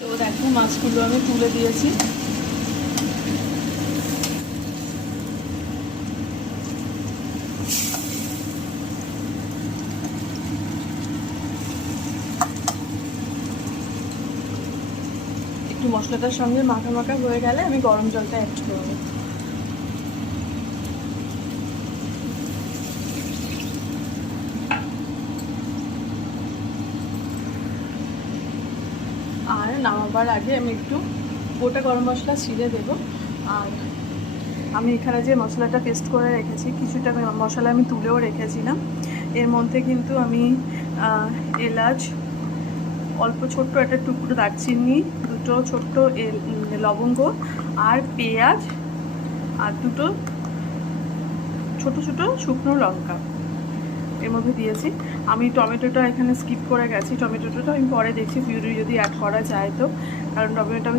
তো দেখো মাছগুলো আমি তুলে দিয়েছি। একটু মশলাটার সঙ্গে মাখা মাখা হয়ে গেলে আমি গরম জলটা অ্যাড করবো। আর নামাবার আগে আমি একটু গোটা গরম মশলা ছিঁড়ে দেবো। আর আমি এখানে যে মশলাটা পেস্ট করে রেখেছি, কিছুটা মশলা আমি তুলেও রেখেছিলাম। এর মধ্যে কিন্তু আমি এলাচ, অল্প ছোট্ট একটা টুকরো দারচিনি, দুটো ছোট্ট লবঙ্গ আর পেঁয়াজ আর দুটো ছোট ছোট শুকনো লঙ্কা এর মধ্যে দিয়েছি। আমি টমেটোটা এখানে স্কিপ করে গেছি, টমেটোটা আমি পরে দেখছি পিউরি যদি অ্যাড করা যায় তো, কারণ টমেটোটা আমি